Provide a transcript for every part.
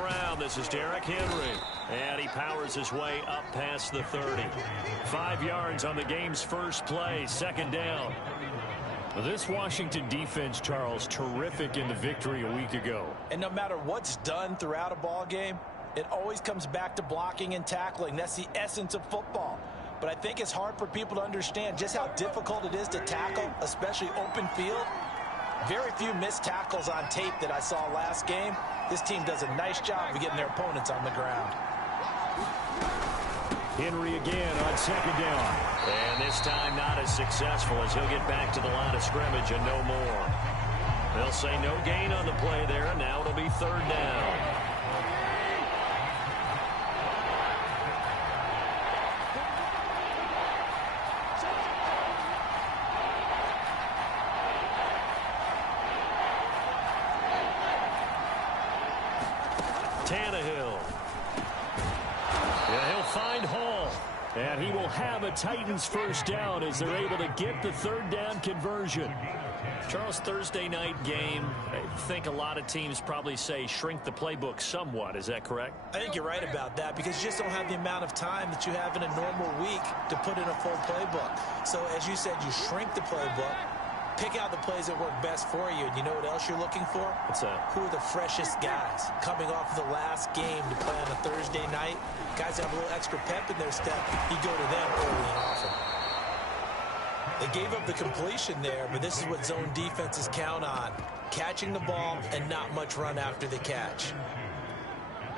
ground. This is Derrick Henry. And he powers his way up past the 30. 5 yards on the game's first play. Second down. Well, this Washington defense, Charles, terrific in the victory a week ago. And no matter what's done throughout a ball game, it always comes back to blocking and tackling. That's the essence of football. But I think it's hard for people to understand just how difficult it is to tackle, especially open field. Very few missed tackles on tape that I saw last game. This team does a nice job of getting their opponents on the ground. Henry again on second down. And this time not as successful as he'll get back to the line of scrimmage and no more. They'll say no gain on the play there, and now it'll be third down. Tannehill. Yeah, he'll find Hall. And he will have a Titans first down as they're able to get the third down conversion. Charles, Thursday night game, I think a lot of teams probably say shrink the playbook somewhat. Is that correct? I think you're right about that because you just don't have the amount of time that you have in a normal week to put in a full playbook. So as you said, you shrink the playbook, pick out the plays that work best for you. And you know what else you're looking for? What's that? Who are the freshest guys coming off of the last game to play on a Thursday night? Guys have a little extra pep in their step. You go to them early and often. They gave up the completion there, but this is what zone defenses count on. Catching the ball and not much run after the catch.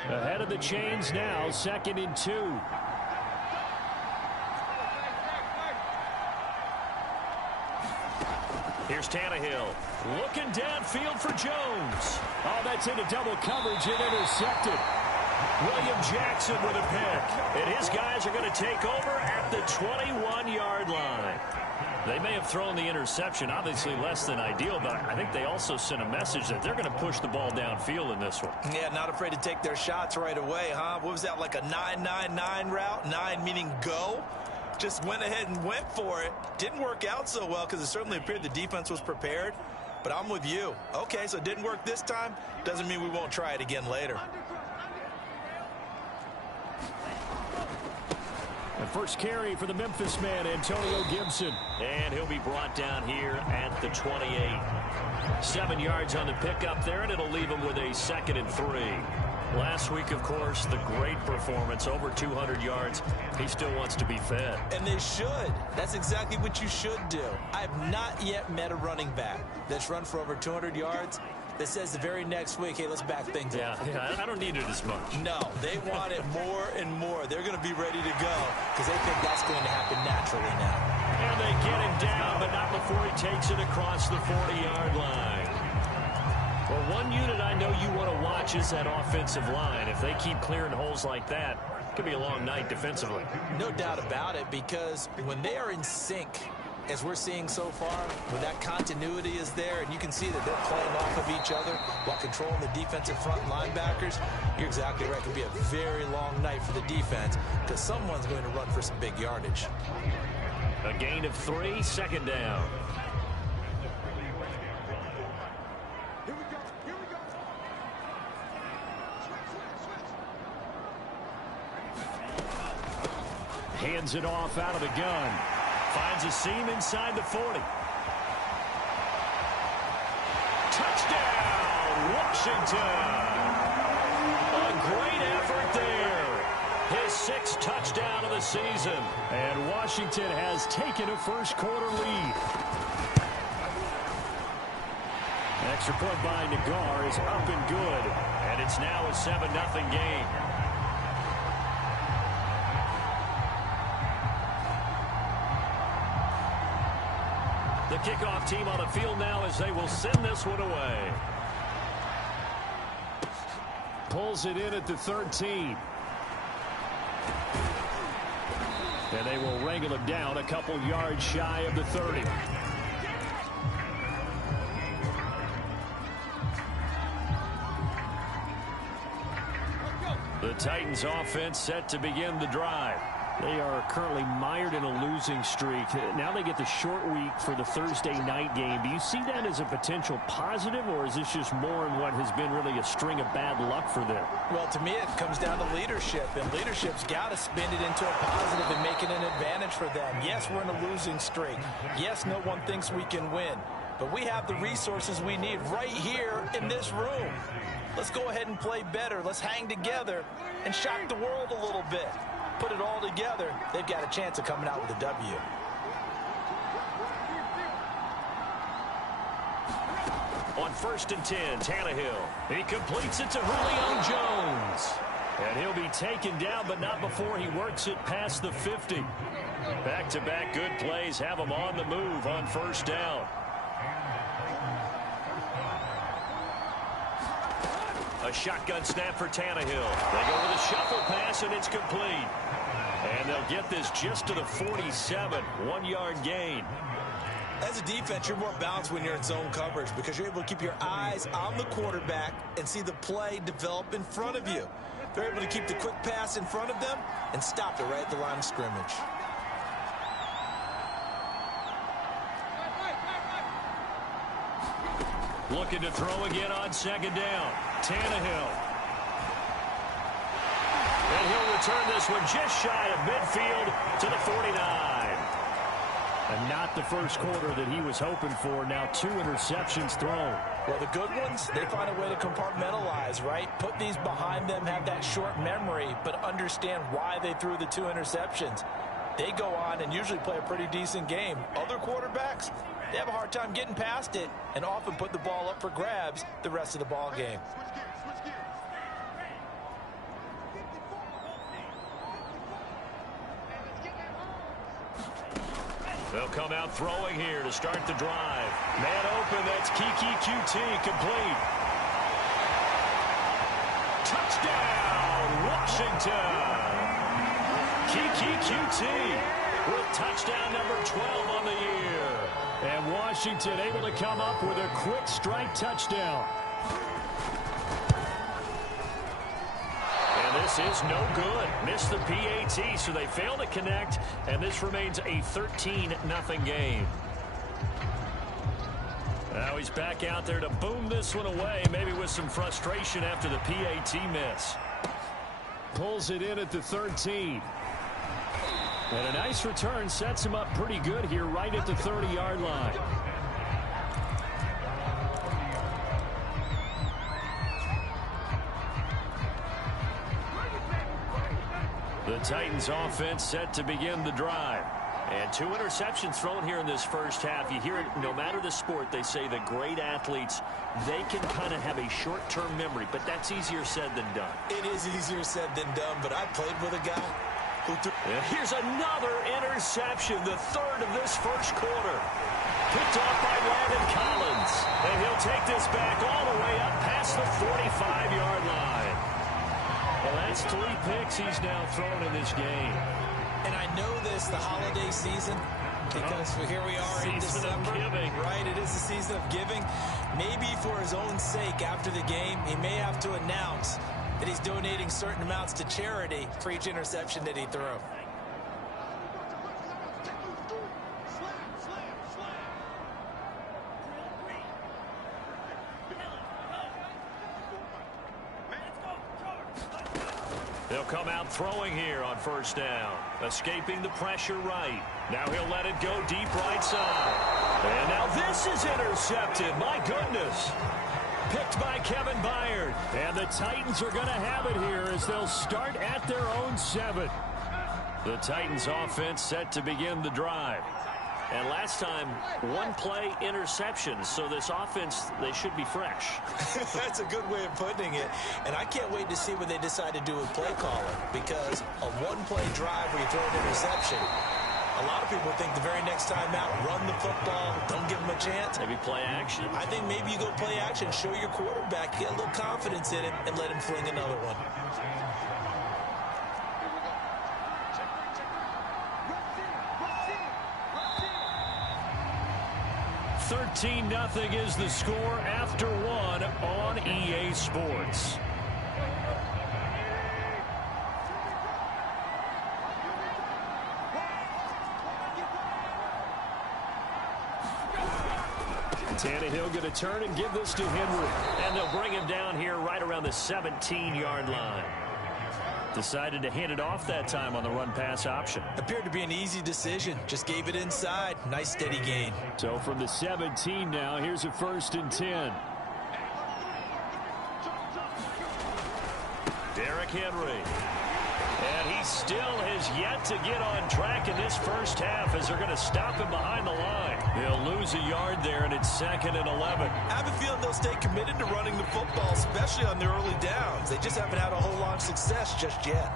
Ahead of the chains now, 2nd and 2. Here's Tannehill. Looking downfield for Jones. Oh, that's into double coverage and intercepted. William Jackson with a pick. And his guys are going to take over at the 21-yard line. They may have thrown the interception, obviously less than ideal, but I think they also sent a message that they're going to push the ball downfield in this one. Yeah, not afraid to take their shots right away, huh? What was that, like a 9-9-9 route? 9 meaning go? Just went ahead and went for it. Didn't work out so well because it certainly appeared the defense was prepared. But I'm with you. Okay, so it didn't work this time. Doesn't mean we won't try it again later. The first carry for the Memphis man, Antonio Gibson. And he'll be brought down here at the 28. 7 yards on the pickup there, and it'll leave him with a 2nd and 3. Last week, of course, the great performance, over 200 yards. He still wants to be fed. And they should. That's exactly what you should do. I have not yet met a running back that's run for over 200 yards that says the very next week, hey, let's back things up. Yeah, I don't need it as much. No, they want it more and more. They're going to be ready to go because they think that's going to happen naturally now. And they get him down, but not before he takes it across the 40-yard line. Well, one unit I know you want to watch is that offensive line. If they keep clearing holes like that, it could be a long night defensively. No doubt about it, because when they are in sync, as we're seeing so far, when that continuity is there and you can see that they're playing off of each other while controlling the defensive front linebackers, you're exactly right. It could be a very long night for the defense because someone's going to run for some big yardage. A gain of 3, 2nd down. Hands it off out of the gun. Finds a seam inside the 40. Touchdown, Washington. A great effort there. His 6th touchdown of the season. And Washington has taken a first-quarter lead. Extra point by Nagar is up and good. And it's now a 7-0 game. The kickoff team on the field now as they will send this one away. Pulls it in at the 13. And they will wrangle him down a couple yards shy of the 30. The Titans offense set to begin the drive. They are currently mired in a losing streak. Now they get the short week for the Thursday night game. Do you see that as a potential positive, or is this just more in what has been really a string of bad luck for them? Well, to me, it comes down to leadership, and leadership's got to spin it into a positive and make it an advantage for them. Yes, we're in a losing streak. Yes, no one thinks we can win, but we have the resources we need right here in this room. Let's go ahead and play better. Let's hang together and shock the world a little bit. Put it all together, they've got a chance of coming out with a W. On 1st and 10, Tannehill. He completes it to Julio Jones. And he'll be taken down, but not before he works it past the 50. Back-to-back good plays have him on the move on 1st down. A shotgun snap for Tannehill. They go with a shuffle pass, and it's complete. And they'll get this just to the 47, 1-yard gain. As a defense, you're more balanced when you're in zone coverage because you're able to keep your eyes on the quarterback and see the play develop in front of you. They're able to keep the quick pass in front of them and stop it right at the line of scrimmage. Looking to throw again on 2nd down. Tannehill. And he'll return this one just shy of midfield to the 49. And not the first quarter that he was hoping for. Now 2 interceptions thrown. Well, the good ones, they find a way to compartmentalize, right? Put these behind them, have that short memory, but understand why they threw the 2 interceptions. They go on and usually play a pretty decent game. Other quarterbacks, they have a hard time getting past it and often put the ball up for grabs the rest of the ball game. They'll come out throwing here to start the drive. Man open, that's Keke QT, complete. Touchdown, Washington. Keke QT with touchdown number 12 on the year. And Washington able to come up with a quick strike touchdown. This is no good. Missed the PAT, so they fail to connect, and this remains a 13-0 game. Now he's back out there to boom this one away, maybe with some frustration after the PAT miss. Pulls it in at the 13. And a nice return sets him up pretty good here right at the 30-yard line. The Titans offense set to begin the drive. And 2 interceptions thrown here in this first half. You hear it no matter the sport, they say the great athletes, they can kind of have a short-term memory, but that's easier said than done. It is easier said than done, but I played with a guy who threw. Here's another interception, the 3rd of this first quarter. Picked off by Landon Collins. And he'll take this back all the way up past the 45-yard line. Well, that's 3 picks he's now thrown in this game. And I know this, the holiday season, because here we are in December. Right, it is the season of giving. Maybe for his own sake after the game, he may have to announce that he's donating certain amounts to charity for each interception that he threw. 'They'll come out throwing here on 1st down. Escaping the pressure right. Now he'll let it go deep right side. And now this is intercepted. My goodness. Picked by Kevin Byard. And the Titans are going to have it here as they'll start at their own 7. The Titans offense set to begin the drive. And last time, 1-play interceptions. So this offense, they should be fresh. That's a good way of putting it. And I can't wait to see what they decide to do with play calling. Because a 1-play drive where you throw an interception, a lot of people think the very next time out, run the football, don't give them a chance. Maybe play action. I think maybe you go play action, show your quarterback, get a little confidence in him, and let him fling another one. 13-0 is the score after 1 on EA Sports. Tannehill going to turn and give this to Henry. And they'll bring him down here right around the 17-yard line. Decided to hand it off that time on the run-pass option. Appeared to be an easy decision. Just gave it inside. Nice steady gain. So from the 17 now, here's a 1st and 10. Derrick Henry. And he still has yet to get on track in this first half as they're going to stop him behind the line. They'll lose a yard there, and it's 2nd and 11. I have a feeling they'll stay committed to running the football, especially on their early downs. They just haven't had a whole lot of success just yet.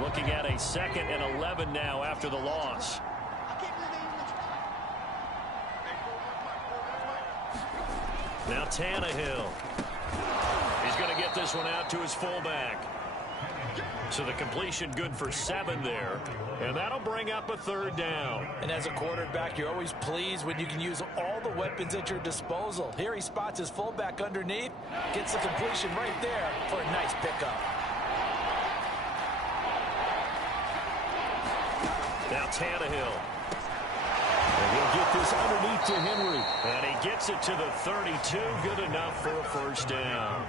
Looking at a 2nd and 11 now after the loss. Now Tannehill. He's going to get this one out to his fullback. So the completion good for 7 there. And that'll bring up a 3rd down. And as a quarterback, you're always pleased when you can use all the weapons at your disposal. Here he spots his fullback underneath. Gets the completion right there for a nice pickup. Now Tannehill. And he'll get this underneath to Henry. And he gets it to the 32. Good enough for a 1st down.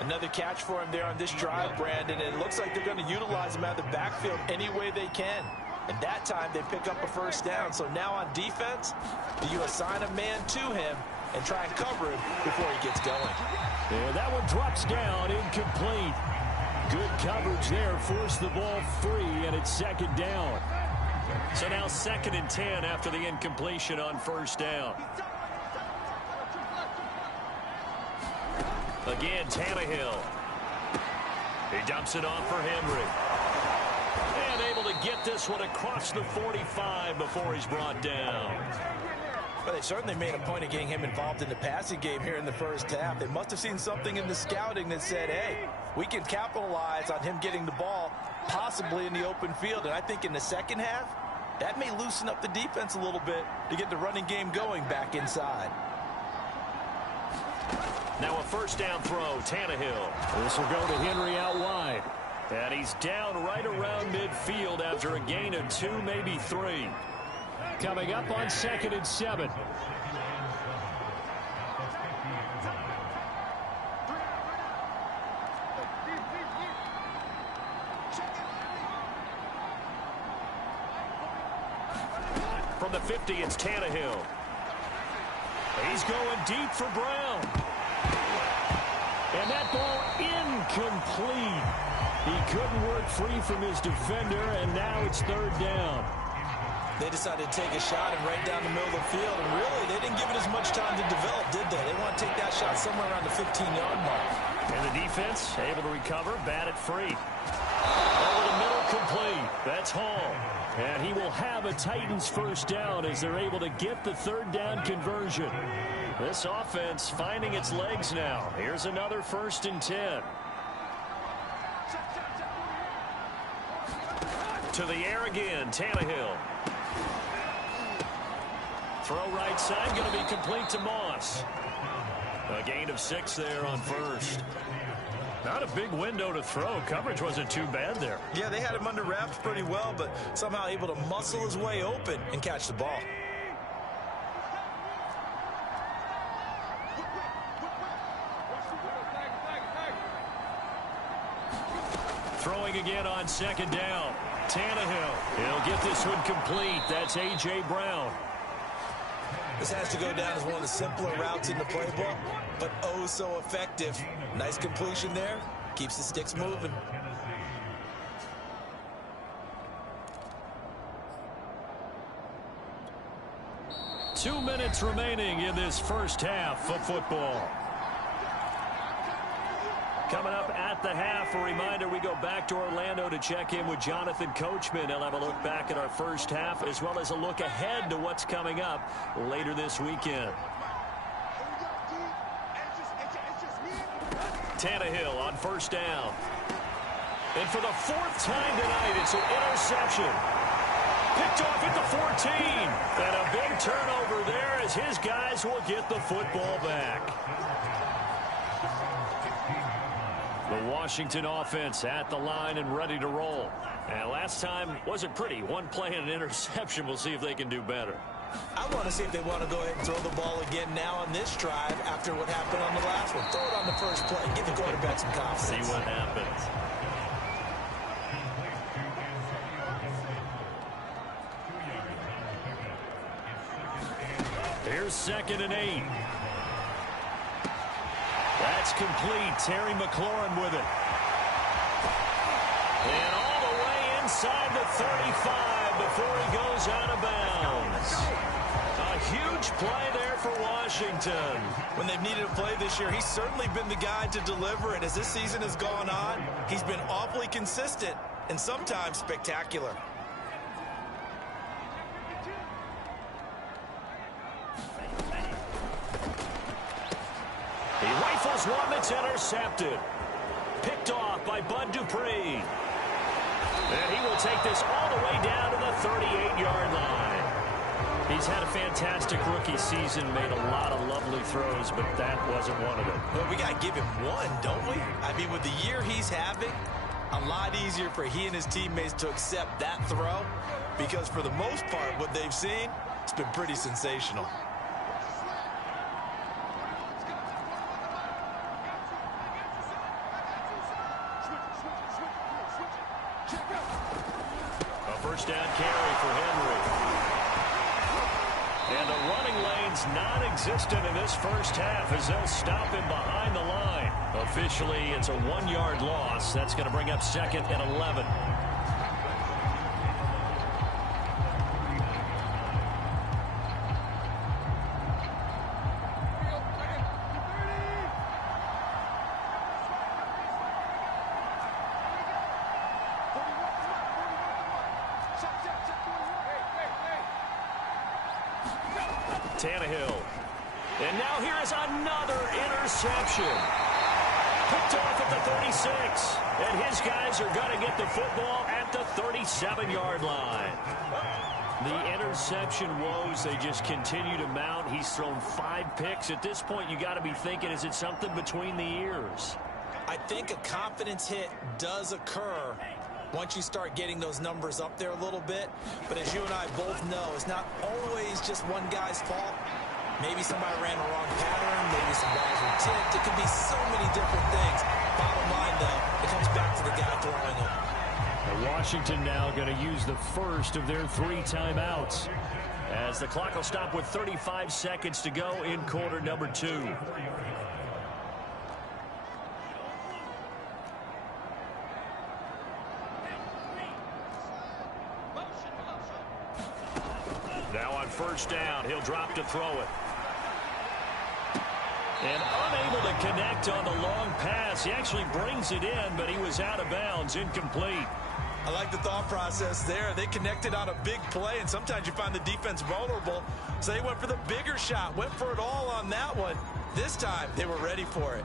Another catch for him there on this drive, Brandon. And it looks like they're going to utilize him out of the backfield any way they can. And that time they pick up a 1st down. So now on defense, do you assign a man to him and try and cover him before he gets going? And that one drops down, incomplete. Good coverage there, forced the ball free, and it's 2nd down. So now 2nd and 10 after the incompletion on 1st down. Again, Tannehill. He dumps it off for Henry. And able to get this one across the 45 before he's brought down. Well, they certainly made a point of getting him involved in the passing game here in the first half. They must have seen something in the scouting that said, hey, we can capitalize on him getting the ball possibly in the open field. And I think in the second half, that may loosen up the defense a little bit to get the running game going back inside. Now a 1st down throw, Tannehill. This will go to Henry out wide. And he's down right around midfield after a gain of 2, maybe 3. Coming up on 2nd and 7. From the 50, it's Tannehill. He's going deep for Brown. And that ball incomplete. He couldn't work free from his defender, and now it's 3rd down. They decided to take a shot and right down the middle of the field, and really, they didn't give it as much time to develop, did they? They want to take that shot somewhere around the 15-yard mark. And the defense able to recover, bat it free. Over the middle, complete. That's Hall. And he will have a Titans 1st down as they're able to get the 3rd down conversion. This offense finding its legs now. Here's another 1st and 10. To the air again, Tannehill. Throw right side, going to be complete to Moss. A gain of 6 there on 1st. Not a big window to throw. Coverage wasn't too bad there. Yeah, they had him under wraps pretty well, but somehow able to muscle his way open and catch the ball. Throwing again on 2nd down. Tannehill. He'll get this one complete. That's A.J. Brown. This has to go down as one of the simpler routes in the playbook, but oh so effective. Nice completion there. Keeps the sticks moving. Two minutes remaining in this first half of football. Coming up at the half, a reminder, we go back to Orlando to check in with Jonathan Coachman. He'll have a look back at our first half as well as a look ahead to what's coming up later this weekend. Tannehill on 1st down. And for the 4th time tonight, it's an interception. Picked off at the 14. And a big turnover there as his guys will get the football back. The Washington offense at the line and ready to roll. And last time wasn't pretty. One play and an interception. We'll see if they can do better. I want to see if they want to go ahead and throw the ball again now on this drive after what happened on the last one. Throw it on the first play. Give the quarterback some confidence. See what happens. Here's 2nd and 8. That's complete. Terry McLaurin with it. And all the way inside the 35 before he goes out of bounds. A huge play there for Washington. When they've needed a play this year, he's certainly been the guy to deliver. And as this season has gone on, he's been awfully consistent and sometimes spectacular. He rifles one that's intercepted. Picked off by Bud Dupree. And he will take this all the way down to the 38-yard line. He's had a fantastic rookie season, made a lot of lovely throws, but that wasn't one of them. Well, we got to give him one, don't we? I mean, with the year he's having, a lot easier for he and his teammates to accept that throw because for the most part, what they've seen, it's been pretty sensational. First down carry for Henry. And the running lane's non-existent in this first half as they'll stop him behind the line. Officially, it's a 1-yard loss. That's going to bring up 2nd and 11. Tannehill. And now here is another interception. Picked off at the 36. And his guys are going to get the football at the 37-yard line. The interception woes, they just continue to mount. He's thrown 5 picks. At this point, you got to be thinking, is it something between the ears? I think a confidence hit does occur once you start getting those numbers up there a little bit. But as you and I both know, it's not always just one guy's fault. Maybe somebody ran the wrong pattern. Maybe some guys were tipped. It could be so many different things. Bottom line, though, it comes back to the guy throwing them. And Washington now going to use the first of their 3 timeouts as the clock will stop with 35 seconds to go in quarter number 2. Now on first down, he'll drop to throw it. And unable to connect on the long pass. He actually brings it in, but he was out of bounds, incomplete. I like the thought process there. They connected on a big play, and sometimes you find the defense vulnerable. So they went for the bigger shot, went for it all on that one. This time, they were ready for it.